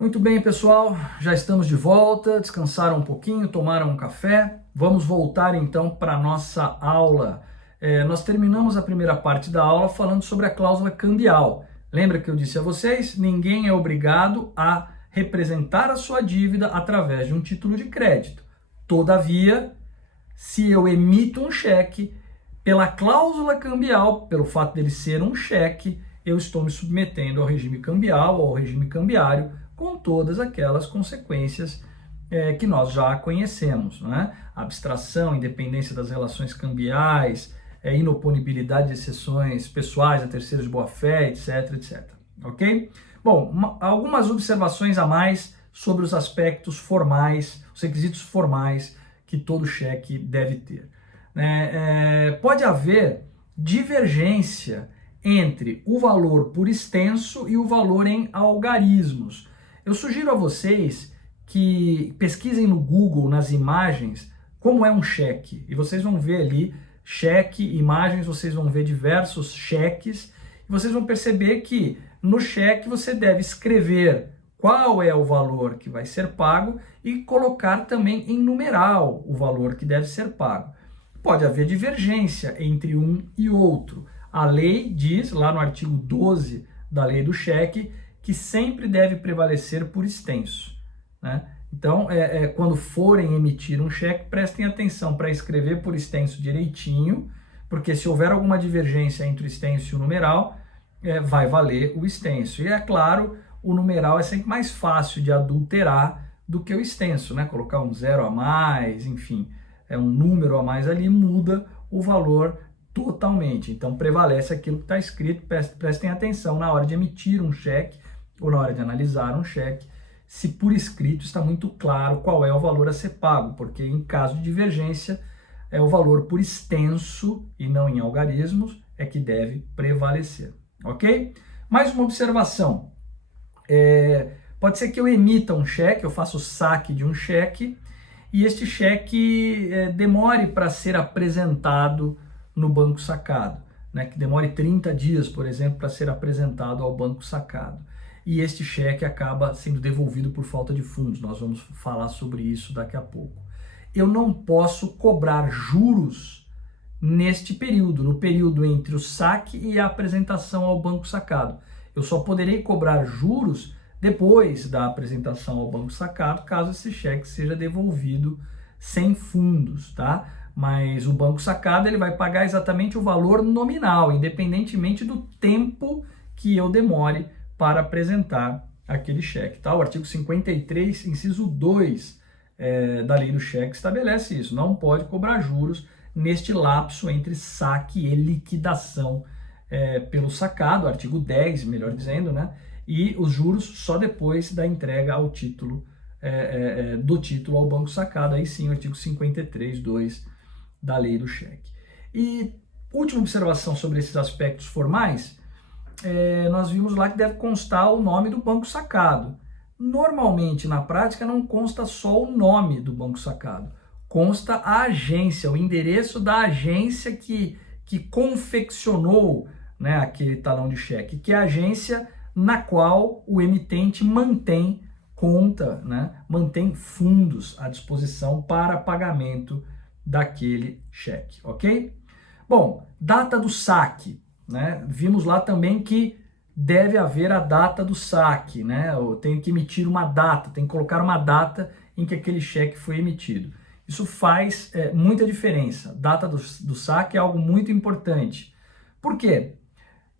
Muito bem, pessoal, já estamos de volta, descansaram um pouquinho, tomaram um café. Vamos voltar então para a nossa aula. Nós terminamos a primeira parte da aula falando sobre a cláusula cambial. Lembra que eu disse a vocês? Ninguém é obrigado a representar a sua dívida através de um título de crédito. Todavia, se eu emito um cheque, pela cláusula cambial, pelo fato dele ser um cheque, eu estou me submetendo ao regime cambial ou ao regime cambiário, com todas aquelas consequências que nós já conhecemos, né? Abstração, independência das relações cambiais, inoponibilidade de exceções pessoais a terceiros de boa-fé, etc, etc. Ok? Bom, algumas observações a mais sobre os aspectos formais, os requisitos formais que todo cheque deve ter. Pode haver divergência entre o valor por extenso e o valor em algarismos. Eu sugiro a vocês que pesquisem no Google, nas imagens, como é um cheque. E vocês vão ver ali cheque, imagens, vocês vão ver diversos cheques. E vocês vão perceber que no cheque você deve escrever qual é o valor que vai ser pago e colocar também em numeral o valor que deve ser pago. Pode haver divergência entre um e outro. A lei diz, lá no artigo 12 da lei do cheque, que sempre deve prevalecer por extenso, né? Então, quando forem emitir um cheque, prestem atenção para escrever por extenso direitinho, porque se houver alguma divergência entre o extenso e o numeral, vai valer o extenso. E é claro, o numeral é sempre mais fácil de adulterar do que o extenso, né? Colocar um zero a mais, enfim, um número a mais ali muda o valor totalmente. Então, prevalece aquilo que está escrito. Prestem atenção na hora de emitir um cheque ou na hora de analisar um cheque, se por escrito está muito claro qual é o valor a ser pago, porque em caso de divergência, é o valor por extenso e não em algarismos é que deve prevalecer, ok? Mais uma observação. Pode ser que eu emita um cheque, eu faça o saque de um cheque, e este cheque demore para ser apresentado no banco sacado, né? Que demore 30 dias, por exemplo, para ser apresentado ao banco sacado. E este cheque acaba sendo devolvido por falta de fundos. Nós vamos falar sobre isso daqui a pouco. Eu não posso cobrar juros neste período, no período entre o saque e a apresentação ao banco sacado. Eu só poderei cobrar juros depois da apresentação ao banco sacado, caso esse cheque seja devolvido sem fundos, tá? Mas o banco sacado ele vai pagar exatamente o valor nominal, independentemente do tempo que eu demore para apresentar aquele cheque, tá? O artigo 53, inciso 2 da lei do cheque estabelece isso. Não pode cobrar juros neste lapso entre saque e liquidação pelo sacado, artigo 10, melhor dizendo, né? E os juros só depois da entrega ao título, do título ao banco sacado, aí sim o artigo 53, 2 da lei do cheque. E última observação sobre esses aspectos formais, nós vimos lá que deve constar o nome do banco sacado. Normalmente, na prática, não consta só o nome do banco sacado, consta a agência, o endereço da agência que confeccionou, né, aquele talão de cheque, que é a agência na qual o emitente mantém conta, né, mantém fundos à disposição para pagamento daquele cheque, ok? Bom, data do saque, né? Vimos lá também que deve haver a data do saque, né? Eu tenho que emitir uma data, tem que colocar uma data em que aquele cheque foi emitido. Isso faz muita diferença. Data do saque é algo muito importante. Por quê?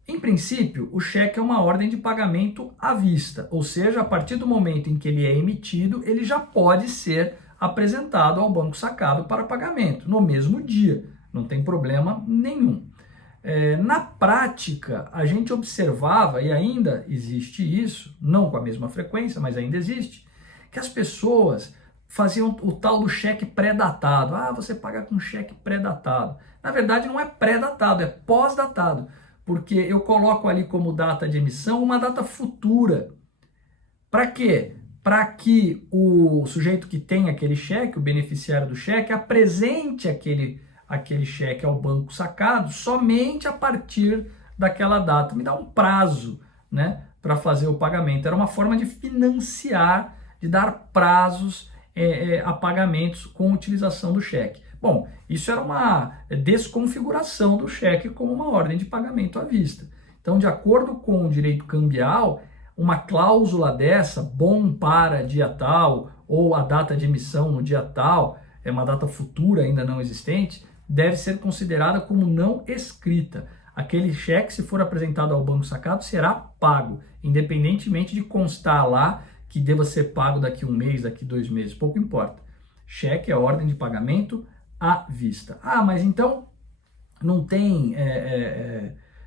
Em princípio, o cheque é uma ordem de pagamento à vista, ou seja, a partir do momento em que ele é emitido, ele já pode ser apresentado ao banco sacado para pagamento, no mesmo dia, não tem problema nenhum. Na prática, a gente observava, e ainda existe isso, não com a mesma frequência, mas ainda existe, que as pessoas faziam o tal do cheque pré-datado. Ah, você paga com cheque pré-datado. Na verdade, não é pré-datado, é pós-datado, porque eu coloco ali como data de emissão uma data futura. Para quê? Para que o sujeito que tem aquele cheque, o beneficiário do cheque, apresente aquele cheque ao banco sacado somente a partir daquela data. Me dá um prazo, né, para fazer o pagamento. Era uma forma de financiar, de dar prazos a pagamentos com utilização do cheque. Bom, isso era uma desconfiguração do cheque como uma ordem de pagamento à vista. Então, de acordo com o direito cambial, uma cláusula dessa, bom para dia tal, ou a data de emissão no dia tal, é uma data futura ainda não existente, deve ser considerada como não escrita. Aquele cheque, se for apresentado ao banco sacado, será pago, independentemente de constar lá que deva ser pago daqui 1 mês, daqui 2 meses, pouco importa. Cheque é ordem de pagamento à vista. Ah, mas então não tem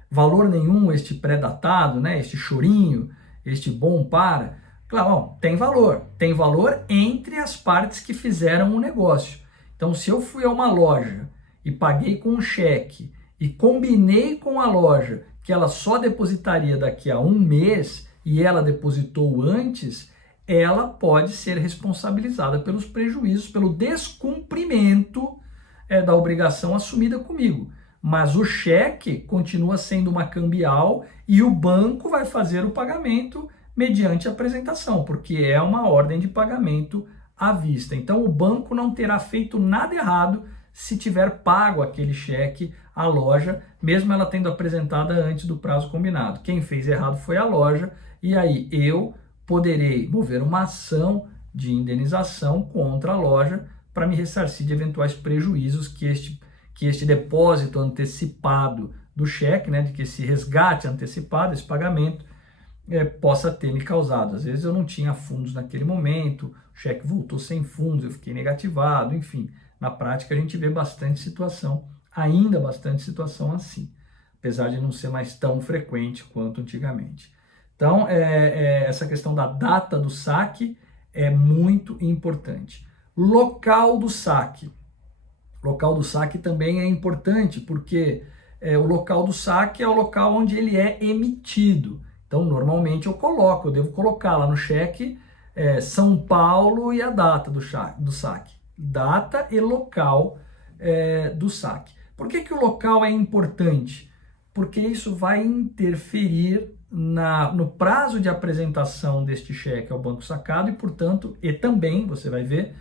valor nenhum este pré-datado, né? Este chorinho, este bom para. Claro, ó, tem valor entre as partes que fizeram o negócio. Então, se eu fui a uma loja e paguei com um cheque e combinei com a loja que ela só depositaria daqui a 1 mês e ela depositou antes, ela pode ser responsabilizada pelos prejuízos, pelo descumprimento da obrigação assumida comigo. Mas o cheque continua sendo uma cambial e o banco vai fazer o pagamento mediante apresentação, porque é uma ordem de pagamento à vista. Então, o banco não terá feito nada errado se tiver pago aquele cheque à loja, mesmo ela tendo apresentada antes do prazo combinado. Quem fez errado foi a loja, e aí eu poderei mover uma ação de indenização contra a loja para me ressarcir de eventuais prejuízos que este depósito antecipado do cheque, né, de que esse resgate antecipado, esse pagamento, possa ter me causado. Às vezes eu não tinha fundos naquele momento, o cheque voltou sem fundos, eu fiquei negativado, enfim. Na prática a gente vê bastante situação, ainda bastante situação assim, apesar de não ser mais tão frequente quanto antigamente. Então, essa questão da data do saque é muito importante. Local do saque. Local do saque também é importante, porque o local do saque é o local onde ele é emitido. Então, normalmente eu devo colocar lá no cheque São Paulo e a data do saque. Data e local do saque. Por que o local é importante? Porque isso vai interferir no prazo de apresentação deste cheque ao banco sacado e, portanto, e também, você vai ver,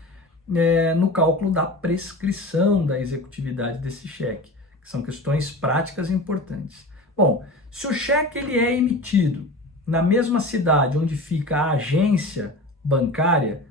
no cálculo da prescrição da executividade desse cheque, que são questões práticas importantes. Bom, se o cheque ele é emitido na mesma cidade onde fica a agência bancária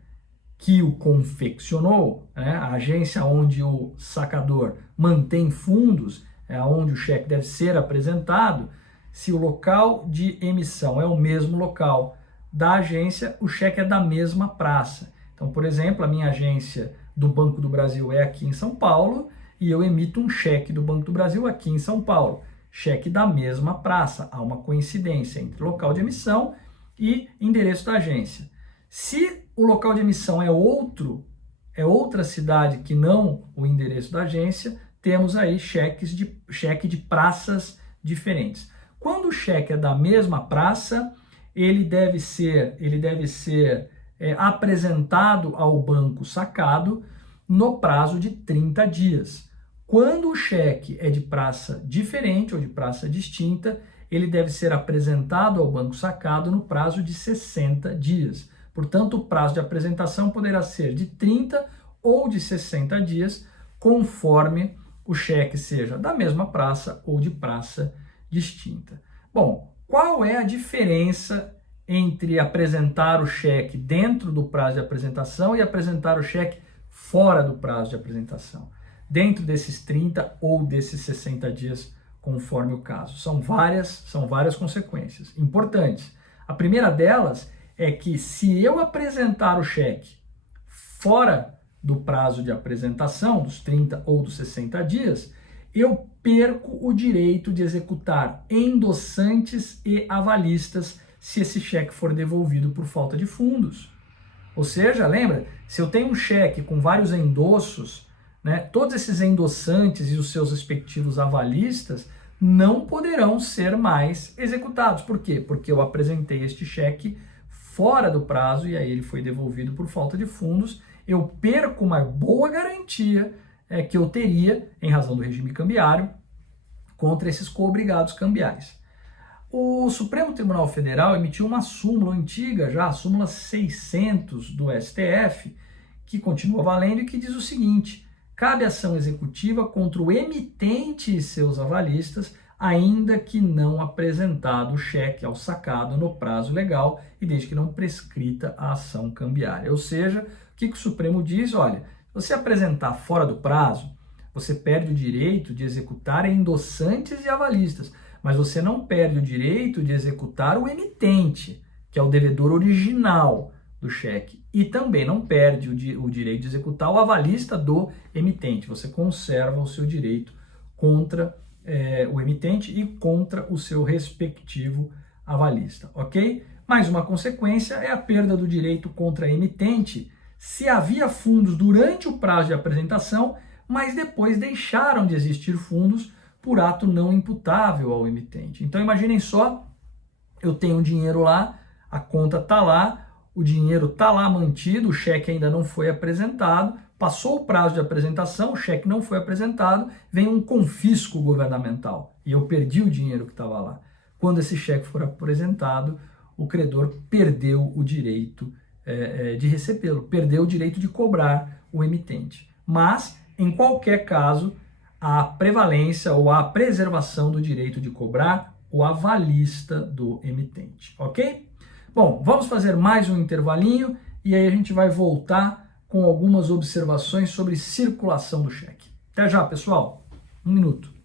que o confeccionou, né, a agência onde o sacador mantém fundos, é onde o cheque deve ser apresentado, se o local de emissão é o mesmo local da agência, o cheque é da mesma praça. Então, por exemplo, a minha agência do Banco do Brasil é aqui em São Paulo e eu emito um cheque do Banco do Brasil aqui em São Paulo. Cheque da mesma praça. Há uma coincidência entre local de emissão e endereço da agência. Se o local de emissão é outra cidade que não o endereço da agência, temos aí cheque de praças diferentes. Quando o cheque é da mesma praça, ele deve ser apresentado ao banco sacado no prazo de 30 dias. Quando o cheque é de praça diferente ou de praça distinta, ele deve ser apresentado ao banco sacado no prazo de 60 dias. Portanto, o prazo de apresentação poderá ser de 30 ou de 60 dias, conforme o cheque seja da mesma praça ou de praça distinta. Bom, qual é a diferença entre apresentar o cheque dentro do prazo de apresentação e apresentar o cheque fora do prazo de apresentação? Dentro desses 30 ou desses 60 dias, conforme o caso. São várias consequências importantes. A primeira delas é que se eu apresentar o cheque fora do prazo de apresentação, dos 30 ou dos 60 dias, eu perco o direito de executar endossantes e avalistas se esse cheque for devolvido por falta de fundos. Ou seja, lembra, se eu tenho um cheque com vários endossos, né, todos esses endossantes e os seus respectivos avalistas não poderão ser mais executados. Por quê? Porque eu apresentei este cheque fora do prazo e aí ele foi devolvido por falta de fundos. Eu perco uma boa garantia que eu teria, em razão do regime cambiário, contra esses coobrigados cambiais. O Supremo Tribunal Federal emitiu uma súmula antiga já, a súmula 600 do STF, que continua valendo e que diz o seguinte: cabe ação executiva contra o emitente e seus avalistas, ainda que não apresentado o cheque ao sacado no prazo legal e desde que não prescrita a ação cambiária. Ou seja, o que o Supremo diz? Olha, se você apresentar fora do prazo, você perde o direito de executar endossantes e avalistas, mas você não perde o direito de executar o emitente, que é o devedor original do cheque, e também não perde o direito de executar o avalista do emitente. Você conserva o seu direito contra o emitente e contra o seu respectivo avalista, ok? Mais uma consequência é a perda do direito contra emitente se havia fundos durante o prazo de apresentação, mas depois deixaram de existir fundos por ato não imputável ao emitente. Então imaginem só, eu tenho um dinheiro lá, a conta está lá, o dinheiro está lá mantido, o cheque ainda não foi apresentado, passou o prazo de apresentação, o cheque não foi apresentado, vem um confisco governamental e eu perdi o dinheiro que estava lá. Quando esse cheque for apresentado, o credor perdeu o direito de recebê-lo, perdeu o direito de cobrar o emitente. Mas, em qualquer caso, a prevalência ou a preservação do direito de cobrar o avalista do emitente, ok? Bom, vamos fazer mais um intervalinho e aí a gente vai voltar com algumas observações sobre circulação do cheque. Até já, pessoal. 1 minuto.